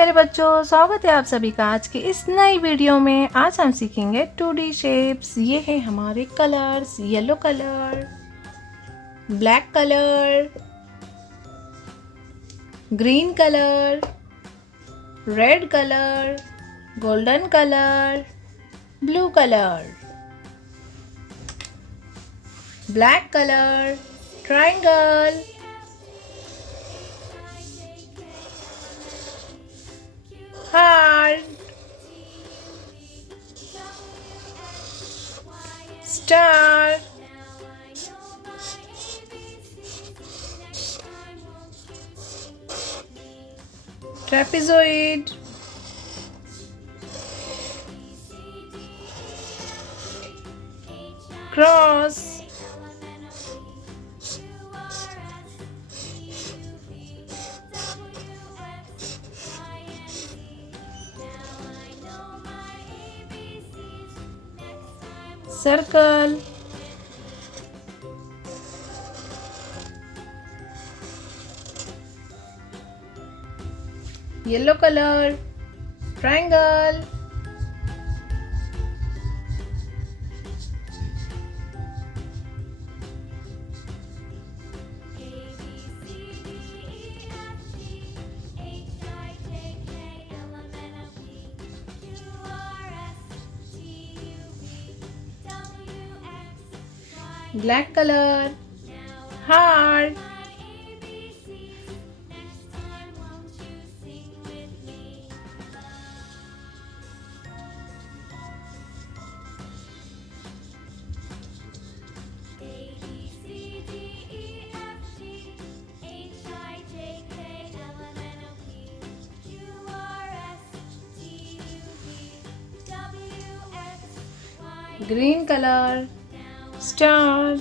प्यारे बच्चों, स्वागत है आप सभी का आज की इस नई वीडियो में। आज हम सीखेंगे 2D शेप्स। ये है हमारे colours, yellow colour, black colour, green colour, red colour, golden colour, blue colour, black colour, triangle, heart, star, trapezoid, cross, circle, yellow color, triangle, black color, heart, green color, star,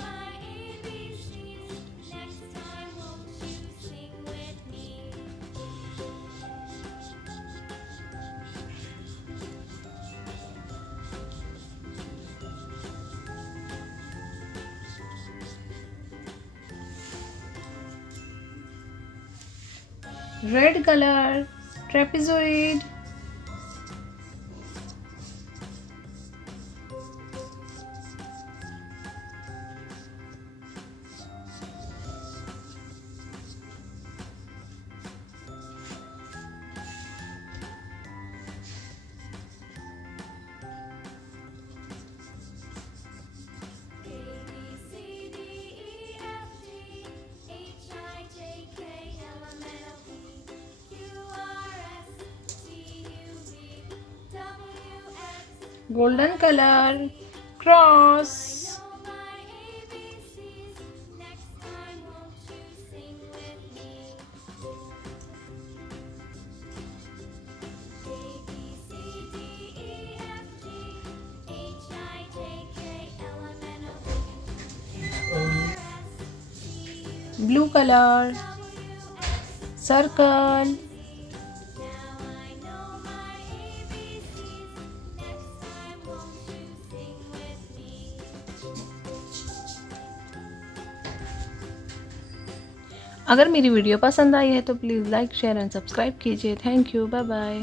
red color, trapezoid, golden color, cross, blue color, circle, अगर मेरी video पसंद आई है तो please like, share and subscribe कीजिए। Thank you, bye bye.